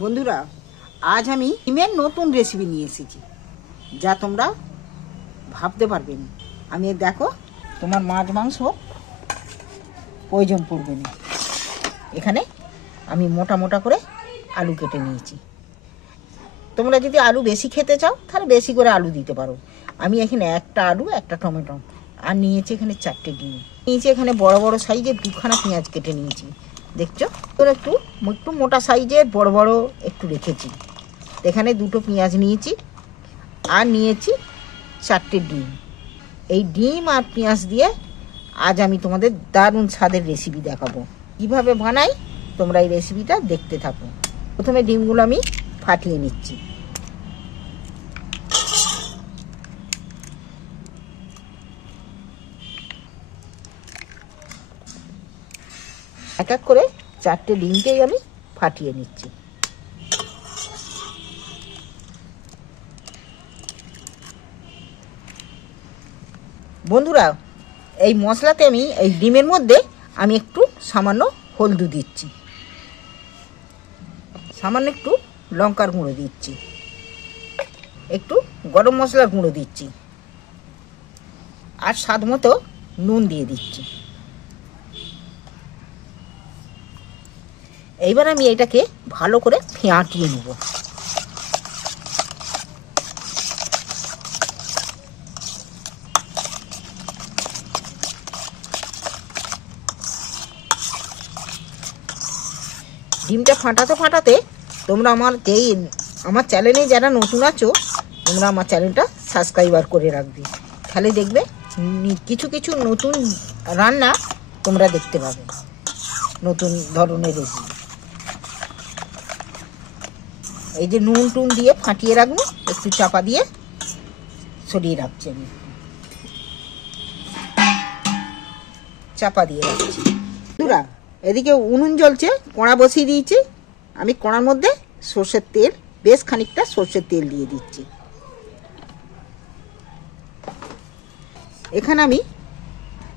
বন্ধুরা, আজ আমি ডিমের নতুন রেসিপি নিয়ে এসেছি, যা তোমরা ভাবতে পারবে না। আমি দেখো, তোমার মাছ মাংস প্রয়োজন পড়বে না। এখানে আমি মোটা মোটা করে আলু কেটে নিয়েছি। তোমরা যদি আলু বেশি খেতে চাও তাহলে বেশি করে আলু দিতে পারো। আমি এখানে একটা আলু, একটা টমেটো আর নিয়েছি এখানে 4টে ডিম নিয়েছি। এখানে বড় বড় সাইজের 2খানা পেঁয়াজ কেটে নিয়েছি। দেখছো, তোর একটু একটু মোটা সাইজের বড় বড় একটু রেখেছি। এখানে 2টো পেঁয়াজ নিয়েছি আর নিয়েছি 4টে ডিম। এই ডিম আর পেঁয়াজ দিয়ে আজ আমি তোমাদের দারুণ স্বাদের রেসিপি দেখাবো। কিভাবে বানাই তোমরা এই রেসিপিটা দেখতে থাকো। প্রথমে ডিমগুলো আমি ফাটিয়ে নিচ্ছি। এক এক করে 4টে ডিমকেই আমি ফাটিয়ে নিচ্ছি। বন্ধুরা, এই মশলাতে আমি এই ডিমের মধ্যে আমি একটু সামান্য হলুদ দিচ্ছি, সামান্য একটু লঙ্কার গুঁড়ো দিচ্ছি, একটু গরম মশলার গুঁড়ো দিচ্ছি আর স্বাদ মতো নুন দিয়ে দিচ্ছি। এইবার আমি এটাকে ভালো করে ফেটিয়ে নেব। ডিমটা ফাটাতে ফাটাতে তোমরা আমার চ্যানেলে যারা নতুন আছো, তোমরা আমার চ্যানেলটা সাবস্ক্রাইবার করে রাখবে। তাহলে দেখবে কিছু কিছু নতুন রান্না তোমরা দেখতে পাবে, নতুন ধরনের রেসিপি। এই যে নুন টুন দিয়ে ফাটিয়ে রাখবো, একটু চাপা দিয়ে সরিয়ে রাখছি। আমি চাপা দিয়ে রাখছি। বন্ধুরা, এদিকে উনুন জ্বলছে, কড়া বসিয়ে দিয়েছি। আমি কড়ার মধ্যে সর্ষের তেল, বেশ খানিকটা সর্ষের তেল দিয়ে দিচ্ছি। এখানে আমি,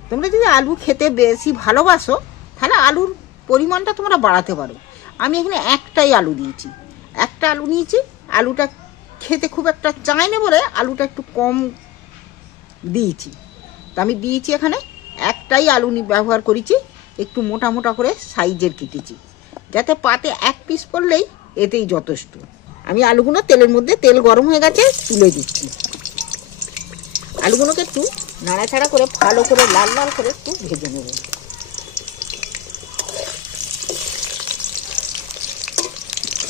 তোমরা যদি আলু খেতে বেশি ভালোবাসো তাহলে আলুর পরিমাণটা তোমরা বাড়াতে পারো। আমি এখানে একটাই আলু দিয়েছি, একটা আলু নিয়েছি। আলুটা খেতে খুব একটা চাই না বলে আলুটা একটু কম দিয়েছি। তা আমি দিয়েছি এখানে একটাই আলু ব্যবহার করেছি, একটু মোটা মোটা করে সাইজের কেটেছি, যাতে পাতে এক পিস পড়লেই এতেই যথেষ্ট। আমি আলুগুলো তেলের মধ্যে, তেল গরম হয়ে গেছে, তুলে দিচ্ছি। আলুগুলোকে একটু নাড়াচাড়া করে ভালো করে লাল লাল করে একটু ভেজে নেব।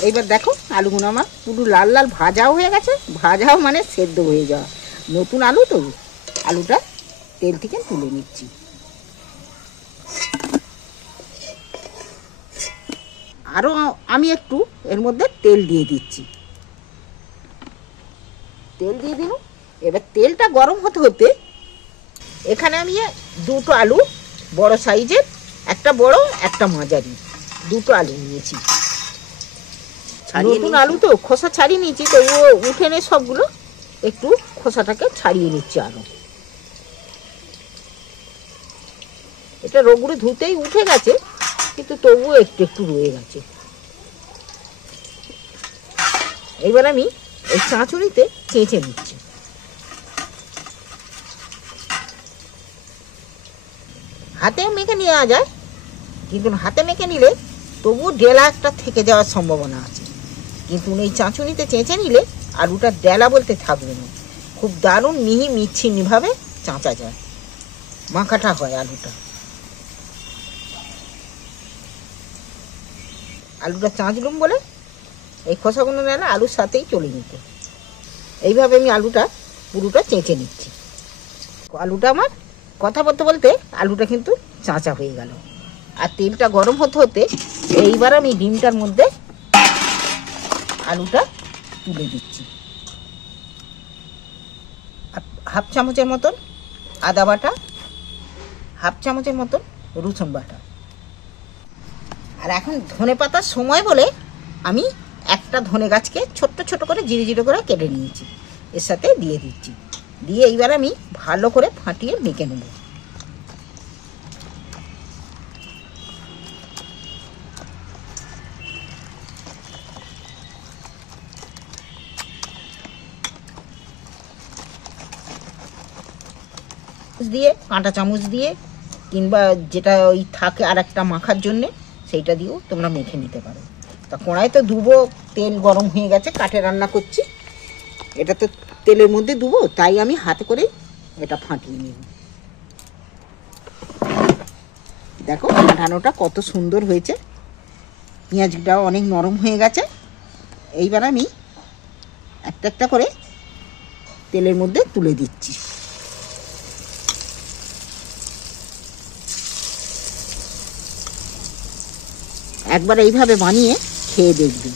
এইবার দেখো, আলুগুলো আমার পুরো লাল লাল ভাজাও হয়ে গেছে। ভাজাও মানে সেদ্ধ হয়ে যাওয়া। নতুন আলু তো, আলুটা তেল থেকে তুলে নিচ্ছি। আরও আমি একটু এর মধ্যে তেল দিয়ে দিচ্ছি। তেল দিয়ে দিন। এবার তেলটা গরম হতে হতে এখানে আমি 2টো আলু, বড় সাইজের, একটা বড় একটা মাঝারি, 2টো আলু নিয়েছি। নতুন আলু তো খোসা ছাড়িয়ে নিয়েছি, তো উঠে নে সবগুলো, একটু খোসাটাকে ছাড়িয়ে নিচ্ছি। আলু এটা রোগুলো ধুতেই উঠে গেছে, কিন্তু তবুও একটু একটু রয়ে গেছে। এবার আমি এই চাঁচুনিতে চেঁচে নিচ্ছি। হাতে মেখে নেওয়া যায়, কিন্তু হাতে মেখে নিলে তবুও ডেলা একটা থেকে যাওয়ার সম্ভাবনা আছে। কিন্তু এই চাঁচুনিতে চেঁচে নিলে আলুটা ডেলা বলতে থাকবে না। খুব দারুণ মিহি মিচ্ছিন্নিভাবে চাঁচা যায়, মাখাটা হয় আলুটা। আলুটা চাঁচলুম বলে এই খোসাগুলো নেলে আলুর সাথেই চলে নিত। এইভাবে আমি আলুটা পুরোটা চেঁচে নিচ্ছি। আলুটা আমার কথা বলতে বলতে আলুটা কিন্তু চাঁচা হয়ে গেল। আর তেলটা গরম হতে হতে এইবার আমি ডিমটার মধ্যে আলুটা তুলে দিচ্ছি। হাফ চামচের মতন আদা বাটা, হাফ চামচের মতন রসুন বাটা। আর এখন ধনে পাতার সময় বলে আমি একটা ধনে গাছকে ছোট্ট ছোট করে জিরে জিরে করে কেটে নিয়েছি, এর সাথে দিয়ে দিচ্ছি। দিয়ে এইবার আমি ভালো করে ফাটিয়ে মেখে নেব। দিয়ে কাঁটা চামচ দিয়ে কিংবা যেটা ওই থাকে আর একটা মাখার জন্যে সেইটা দিয়েও তোমরা মেখে নিতে পারো। তা কড়াই তো ধুবো, তেল গরম হয়ে গেছে, কাঠে রান্না করছি, এটা তো তেলের মধ্যে ধুবো, তাই আমি হাতে করেই এটা ফাটিয়ে নেব। দেখো ফাটানোটা কত সুন্দর হয়েছে, পেঁয়াজটাও অনেক নরম হয়ে গেছে। এইবার আমি একটা একটা করে তেলের মধ্যে তুলে দিচ্ছি। একবার এইভাবে বানিয়ে খেয়ে দেখবে,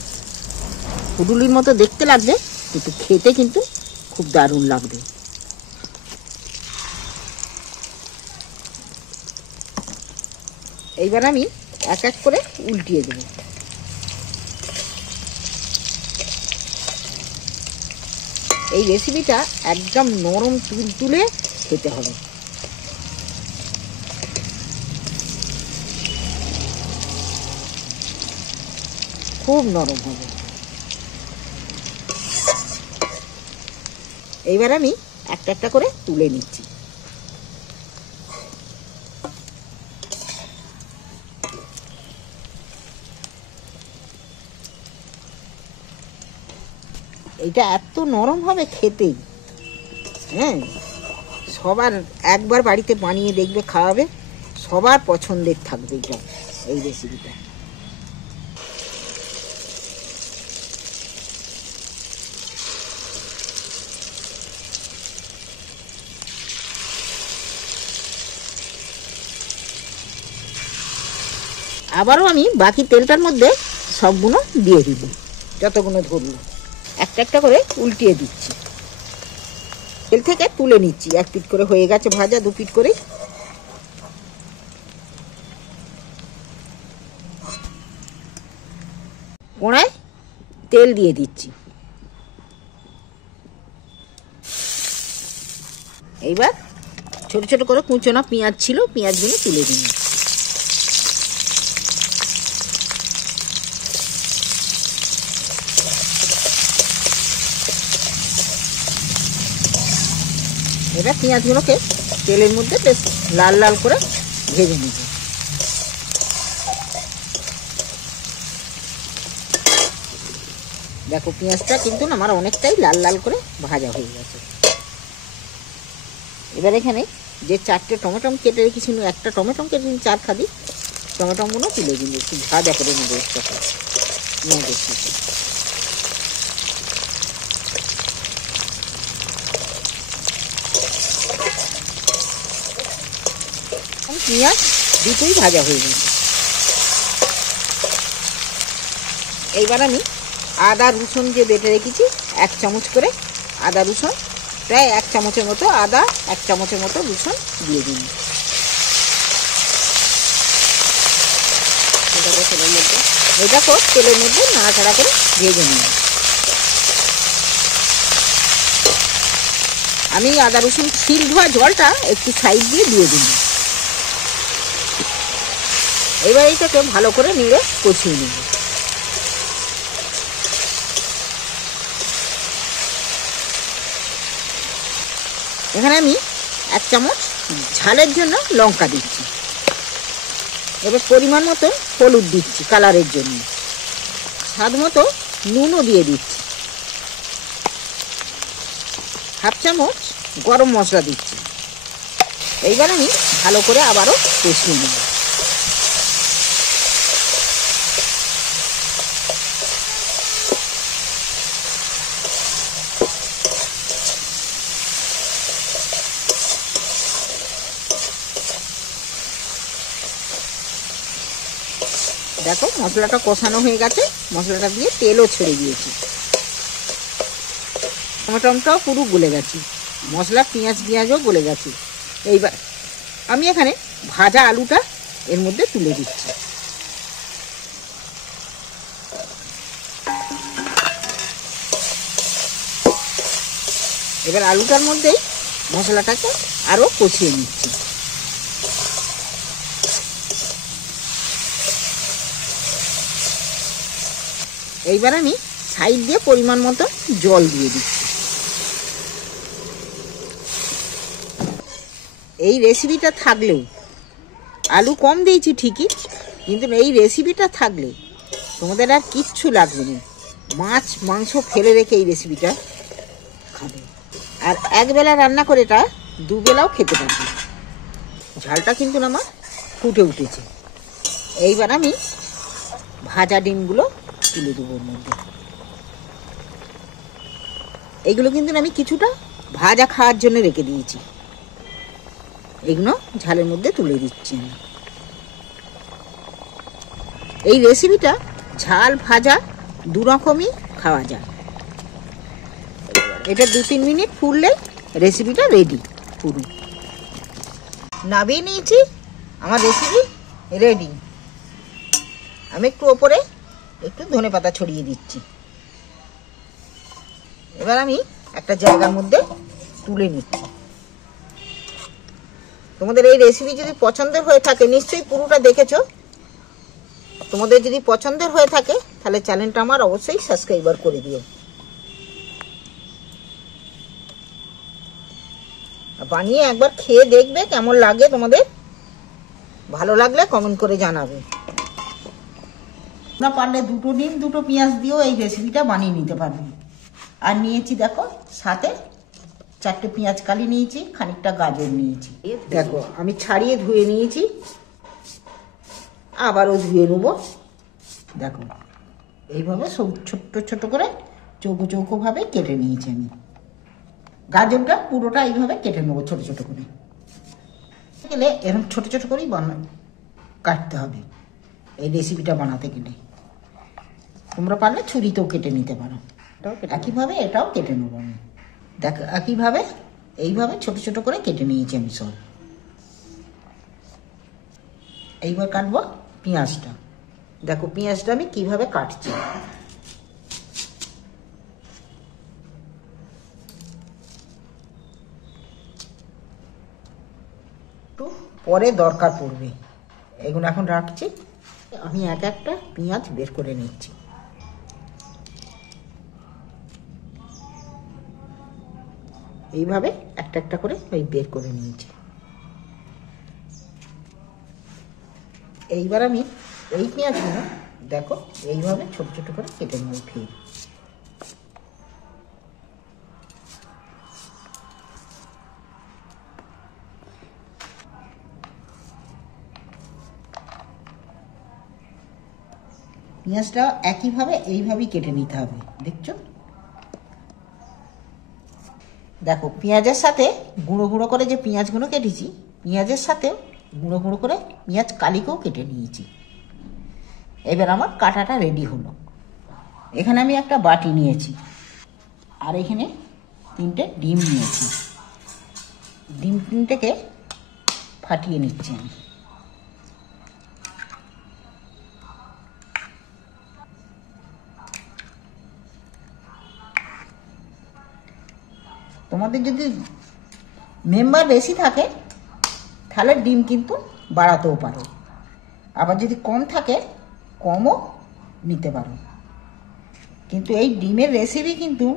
পুডুলির মতো দেখতে লাগবে কিন্তু খেতে কিন্তু খুব দারুণ লাগবে। এইবার আমি এক এক করে উল্টিয়ে দেব। এই রেসিপিটা একদম নরম তুলতুলে খেতে হবে। খুব নরম হবে। এইবার আমি একটা একটা করে তুলে নিচ্ছি। এটা এত নরম হবে খেতেই, হ্যাঁ, সবার একবার বাড়িতে বানিয়ে দেখবে, খাওয়াবে, সবার পছন্দের থাকবে এটা, এই রেসিপিটা। আবারও আমি বাকি তেলটার মধ্যে সবগুলো দিয়ে দিব, যতগুলো ধরলো একটা একটা করে উল্টিয়ে দিচ্ছি। তেল থেকে তুলে নিচ্ছি, এক পিঠ করে হয়ে গেছে ভাজা, দু পিঠ করে। কড়ায় তেল দিয়ে দিচ্ছি। এইবার ছোট ছোট করে কুচনো পেঁয়াজ ছিল, পেঁয়াজগুলো তুলে দিন। এবার পেঁয়াজগুলোকে তেলের মধ্যে বেশ লাল লাল করে ভেজে নেব। দেখো পেঁয়াজটা কিন্তু আমার অনেকটাই লাল লাল করে ভাজা হয়ে গেছে। এবার এখানে যে 4টে টমেটো কেটে রেখেছিল, একটা টমেটো কেটে 4 খাদি টমেটোগুলো তুলে দিন, একটু ভাজা করে নেব একটা পেঁয়াজের সাথে। পেঁয়াজ দুটোই ভাজা হয়ে গেছে। এইবার আমি আদা রসুন যে বেটে রেখেছি 1 চামচ করে আদা রসুন, প্রায় 1 চামচের মতো আদা, 1 চামচের মতো রসুন দিয়ে দিন। এটাকে তেলের মধ্যে নাড়াচাড়া করে ভেজে নিন। আমি আদা রসুন শিল ধোয়া জলটা একটু সাইড দিয়ে দিন। এবার এইটাকে ভালো করে নেড়ে কষিয়ে নেব। এখানে আমি 1 চামচ ঝালের জন্য লঙ্কা দিচ্ছি। এবার পরিমাণ মতো হলুদ দিচ্ছি কালারের জন্য, স্বাদ মতো নুনও দিয়ে দিচ্ছি, 1/2 চামচ গরম মশলা দিচ্ছি। এইবার আমি ভালো করে আবারও কষিয়ে নেব। দেখো মশলাটা কষানো হয়ে গেছে, মশলাটা দিয়ে তেলও ছেড়ে দিয়েছি, টমেটোটাও পুরো গলে গেছে, মশলা পেঁয়াজও গলে গেছে। এইবার আমি এখানে ভাজা আলুটা এর মধ্যে তুলে দিচ্ছি। এবার আলুটার মধ্যেই মশলাটাকে আরও কষিয়ে নিচ্ছি। এইবার আমি সাইড দিয়ে পরিমাণ মতো জল দিয়ে দিচ্ছি। এই রেসিপিটা থাকলে, আলু কম দিয়েছি ঠিকই, কিন্তু এই রেসিপিটা থাকলে তোমাদের আর কিচ্ছু লাগবে না। মাছ মাংস ফেলে রেখে এই রেসিপিটা খাবে, আর একবেলা রান্না করে এটা দুবেলাও খেতে পারবে। ঝালটা কিন্তু আমার ফুটে উঠেছে। এইবার আমি ভাজা ডিমগুলো তুলে দেবো ওর মধ্যে। এইগুলো কিন্তু আমি কিছুটা ভাজা খাওয়ার জন্য রেখে দিয়েছি, এগুলো ঝালের মধ্যে তুলে দিচ্ছি আমি। এই রেসিপিটা ঝাল ভাজা দু রকমই খাওয়া যায়। এটা 2-3 মিনিট ফুললে রেসিপিটা রেডি পুরো। নামিয়ে নিয়েছি, আমার রেসিপি রেডি। আমি একটু ওপরে একটু ধনেপাতা ছড়িয়ে দিচ্ছি। এবার আমি একটা জায়গার মধ্যে তুলে নিচ্ছি। তোমাদের এই রেসিপি যদি পছন্দের হয়ে থাকে, নিশ্চয়ই পুরোটা দেখেছো, তোমাদের যদি পছন্দের হয়ে থাকে তাহলে চ্যানেলটা আমার অবশ্যই সাবস্ক্রাইবার করে দিও। বানিয়ে একবার খেয়ে দেখবে কেমন লাগে তোমাদের। ভালো লাগলে কমেন্ট করে জানাবে। না পারলে 2টো ডিম 2টো পেঁয়াজ দিয়েও এই রেসিপিটা বানিয়ে নিতে পারবে। আর নিয়েছি দেখো সাথে 4টে পেঁয়াজ কালি নিয়েছি, খানিকটা গাজর নিয়েছি। দেখো আমি ছাড়িয়ে ধুয়ে নিয়েছি, আবারও ধুয়ে নেবো। দেখো এইভাবে সব ছোট্ট ছোট করে চৌকো চৌকোভাবে কেটে নিয়েছি আমি। গাজরটা পুরোটা এইভাবে কেটে নেবো ছোট ছোট করে। গেলে এরকম ছোট ছোট করেই কাটতে হবে এই রেসিপিটা বানাতে গেলে। তোমরা পারলে ছুরিতেও কেটে নিতে পারো। একইভাবে এটাও কেটে নেবো আমি। দেখো একইভাবে এইভাবে ছোট ছোট করে কেটে নিয়েছি আমি সব। এইবার কাটবো পেঁয়াজটা। দেখো পেঁয়াজটা আমি কিভাবে কাটছি। একটু পরে দরকার পড়বে, এগুলো এখন রাখছি। আমি এক একটা পেঁয়াজ বের করে নিচ্ছি। এইভাবে একটা একটা করে ওই বের করে নিয়েছি। এইবার আমি এই পেঁয়াজগুলো দেখো এইভাবে ছোট ছোট করে কেটে নেব ফির। পেঁয়াজটা একইভাবে এইভাবেই কেটে নিতে হবে, দেখছো। দেখো পেঁয়াজের সাথে গুঁড়ো গুঁড়ো করে যে পেঁয়াজগুলো কেটেছি, পেঁয়াজের সাথে গুঁড়ো গুঁড়ো করে পেঁয়াজ কালিকেও কেটে নিয়েছি। এবার আমার কাটাটা রেডি হলো। এখানে আমি একটা বাটি নিয়েছি, আর এখানে 3টে ডিম নিয়েছি। ডিম 3টেকে ফাটিয়ে নিচ্ছি আমি। তোমাদের যদি মেম্বার বেশি থাকে তাহলে ডিম কিন্তু বাড়াতেও পারো, আবার যদি কম থাকে কমও নিতে পারো। কিন্তু এই ডিমের রেসিপি কিন্তু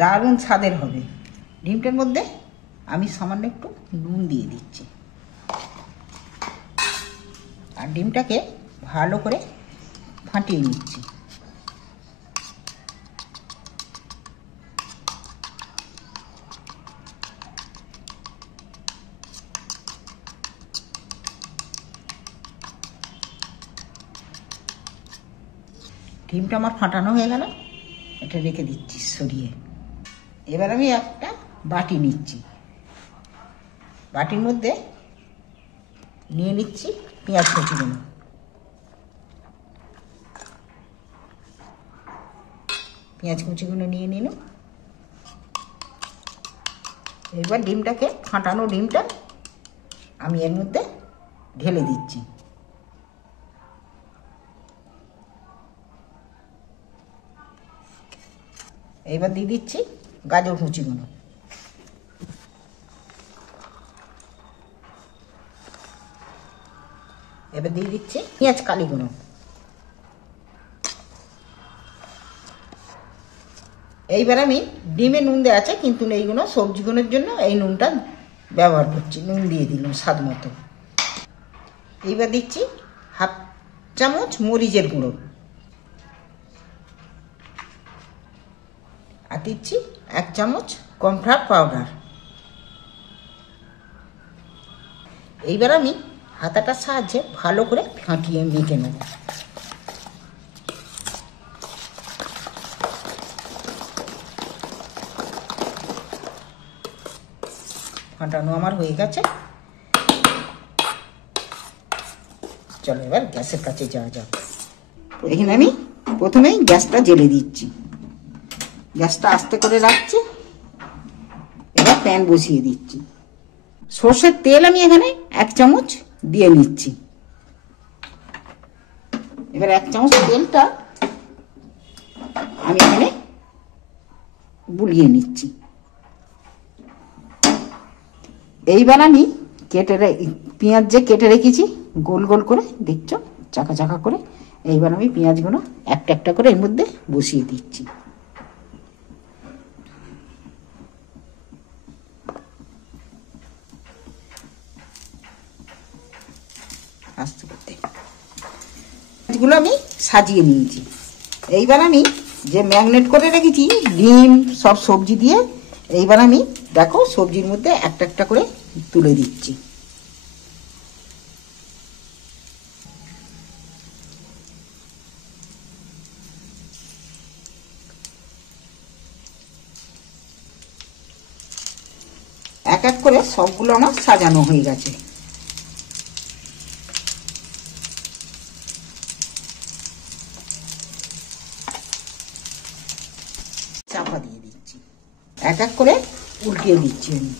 দারুণ স্বাদের হবে। ডিমটার মধ্যে আমি সামান্য একটু নুন দিয়ে দিচ্ছি, আর ডিমটাকে ভালো করে ফাটিয়ে নিচ্ছি। ডিমটা আমার ফাটানো হয়ে গেল, এটা রেখে দিচ্ছি সরিয়ে। এবার আমি একটা বাটি নিচ্ছি, বাটির মধ্যে নিয়ে নিচ্ছি পেঁয়াজ কুচিগুলো। পেঁয়াজ কুচিগুলো নিয়ে নিল। এবার ডিমটাকে ফাটানো ডিমটা আমি এর মধ্যে ঢেলে দিচ্ছি। এবার দিয়ে দিচ্ছি গাজর কুচিগুলো। এবার দিয়ে দিচ্ছি পেঁয়াজ কালিগুলো। এইবার আমি ডিমে নুন দেওয়া আছে, কিন্তু এইগুলো সবজিগুলোর জন্য এই নুনটা ব্যবহার করছি। নুন দিয়ে দিলাম স্বাদ মতো। এইবার দিচ্ছি হাফ চামচ মরিচের গুঁড়ো, আর দিচ্ছি 1 চামচ কর্নফ্লাওয়ার পাউডার। এইবার আমি হাতাটার সাহায্যে ভালো করে ফাটিয়ে মেখে নেব। ফাটানো আমার হয়ে গেছে। চলো এবার গ্যাসের কাছে যাওয়া যাক। এখানে আমি প্রথমেই গ্যাসটা জ্বেলে দিচ্ছি, গ্যাসটা আস্তে করে রাখছি। এবার প্যান বসিয়ে দিচ্ছি। সর্ষের তেল আমি এখানে 1 চামচ দিয়ে নিচ্ছি। এবার 1 চামচ তেলটা আমি এখানে বুলিয়ে নিচ্ছি। এইবার আমি পেঁয়াজ যে কেটে রেখেছি গোল গোল করে, দেখছো চাকা চাকা করে, এইবার আমি পেঁয়াজগুলো একটা একটা করে এর মধ্যে বসিয়ে দিচ্ছি। আস্তে করতে এগুলো আমি সাজিয়ে নিয়েছি। এইবার আমি যে ম্যাগনেট করে রেখেছি ডিম সব সবজি দিয়ে, এইবার আমি দেখো সবজির মধ্যে একটা একটা করে তুলে দিচ্ছি। এক এক করে সবগুলো আমার সাজানো হয়ে গেছে। চাপা দিয়ে দিচ্ছি, এক এক করে উল্টিয়ে দিচ্ছি আমি।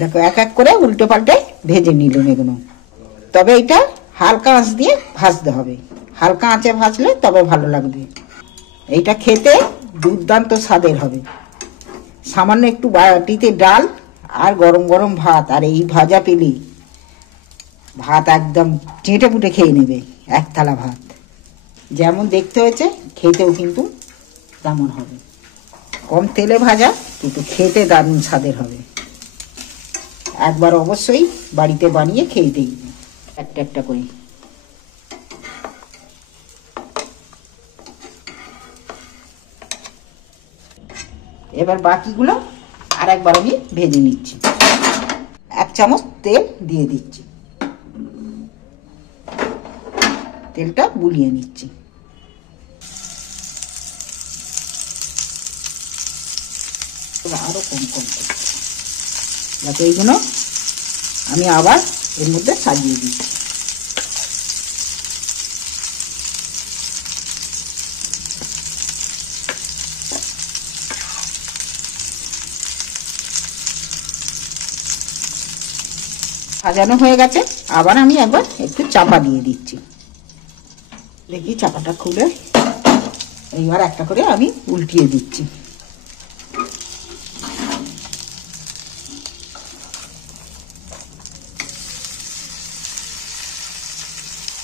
দেখো এক এক করে উল্টে পাল্টে ভেজে নিলাম এগুলো। তবে এটা হালকা আঁচ দিয়ে ভাজতে হবে, হালকা আঁচে ভাজলে তবে ভালো লাগবে। এইটা খেতে দুর্দান্ত স্বাদের হবে। সামান্য একটু বাটিতে ডাল আর গরম গরম ভাত, আর এই ভাজা পেলে ভাত একদম চেটে পুটে খেয়ে নেবে। 1 থালা ভাত যেমন দেখতে হয়েছে খেতেও কিন্তু তেমন হবে। কম তেলে ভাজা, কিন্তু খেতে দারুণ স্বাদের হবে। একবার অবশ্যই বাড়িতে বানিয়ে খেয়ে দেখবে একটা একটা করে। এবার বাকিগুলো আর একবার আমি ভেজে নিচ্ছি। 1 চামচ তেল দিয়ে দিচ্ছি, তেলটা বুলিয়ে নিচ্ছি। আরো কম কম যাতে এইগুলো আমি আবার এর মধ্যে সাজিয়ে দিচ্ছি। সাজানো হয়ে গেছে, আবার আমি একবার একটু চাপা দিয়ে দিচ্ছি। দেখি চাপাটা খুলে এইবার একটা করে আমি উল্টিয়ে দিচ্ছি।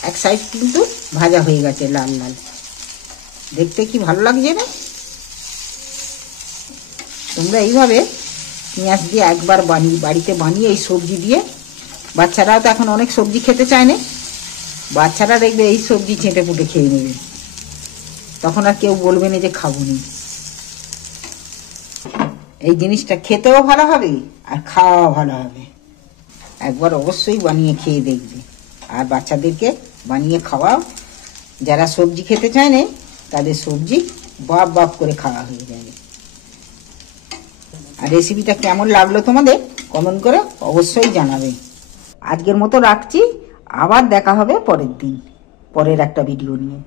এক সাইড কিন্তু ভাজা হয়ে গেছে লাল লাল, দেখতে কি ভালো লাগছে না? তোমরা এইভাবে পেঁয়াজ দিয়ে একবার বাড়িতে বানিয়ে এই সবজি দিয়ে, বাচ্চারাও তো এখন অনেক সবজি খেতে চায় না, বাচ্চারা দেখবে এই সবজি ছেঁটে পুটে খেয়ে নেবে, তখন আর কেউ বলবে না যে খাবো না। এই জিনিসটা খেতেও ভালো হবে আর খাওয়াও ভালো হবে। একবার অবশ্যই বানিয়ে খেয়ে দেখবে, আর বাচ্চাদেরকে বানিয়ে খাওয়াও। যারা সবজি খেতে চায় না তাদের সবজি বাপ বাপ করে খাওয়া হয়ে যাবে। আর রেসিপিটা কেমন লাগলো তোমাদের কমেন্ট করে অবশ্যই জানাবে। আজকের মতো রাখছি, আবার দেখা হবে পরের দিন পরের একটা ভিডিও নিয়ে।